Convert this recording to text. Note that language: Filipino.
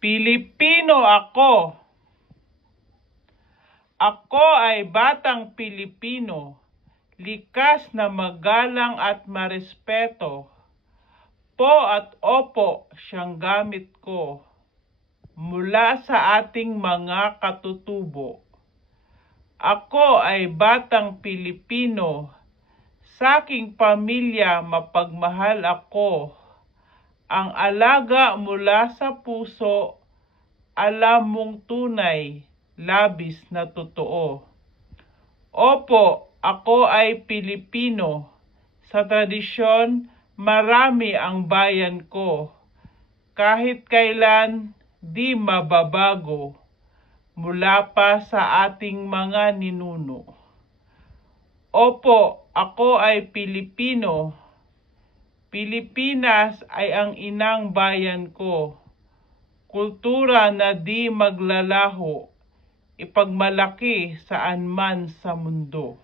Pilipino ako. Ako ay batang Pilipino, likas na magalang at marespeto. Po at opo siyang gamit ko mula sa ating mga katutubo. Ako ay batang Pilipino, sa aking pamilya mapagmahal ako. Ang alaga mula sa puso, alam mong tunay, labis na totoo. Opo, ako ay Pilipino. Sa tradisyon, marami ang bayan ko. Kahit kailan, di mababago. Mula pa sa ating mga ninuno. Opo, ako ay Pilipino. Pilipinas ay ang inang bayan ko. Kultura na di maglalaho, ipagmalaki saan man sa mundo.